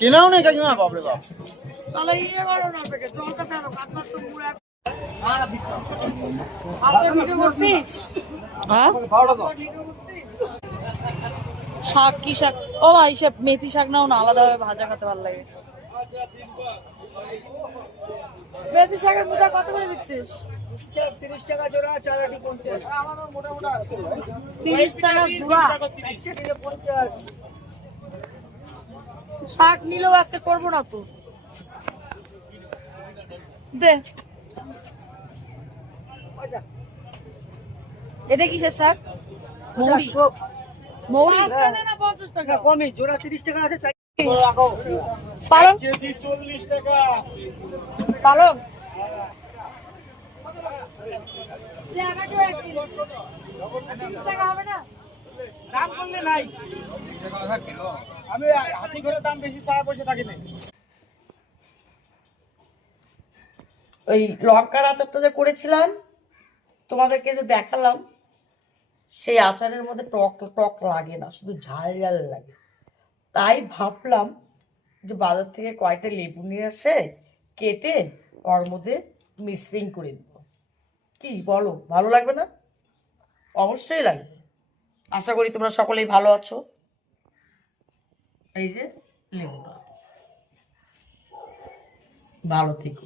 কেনাও নেই কাকিমা, বাপরে বাপ। তাহলে ইয়ে করো না, থেকে জলটা ফেলো, কাটমার তো মুড়ে শাক কি শাক? ও এইসব মেথি শাক নাও না, আলাদা ভাবে ভাজা খেতে ভালো লাগে। মেথি শাকের মুঠা কত করে দিচ্ছিস? 30 টাকা জোড়া, চারাটি 50। 30 টাকা জোড়া। শাক নিলেও আজকে করবো না তো, দে। এটা কিসের শাক? মৌরি। মৌরি 50 টাকা কমই, জোড়া 30 টাকা আছে। পালং কেজি 40 টাকা। পালং দাম করলে নাই, আমি হাতি করে দাম বেশি ছাড়া পয়সা থাকি না। ওই লঙ্কার আচারটা যে করেছিলাম তোমাদেরকে যে দেখালাম, সেই আচারের মধ্যে টক টক লাগে না, শুধু ঝাল ঝাল লাগে। তাই ভাবলাম যে বাজার থেকে কয়েকটা লেবু নিয়ে আসে কেটে ওর মধ্যে মিক্সিং করে দিব। কি বলো, ভালো লাগবে না? অবশ্যই লাগবে। আশা করি তোমরা সকলেই ভালো আছো। এই যে লেবুটা, ভালো থেকো।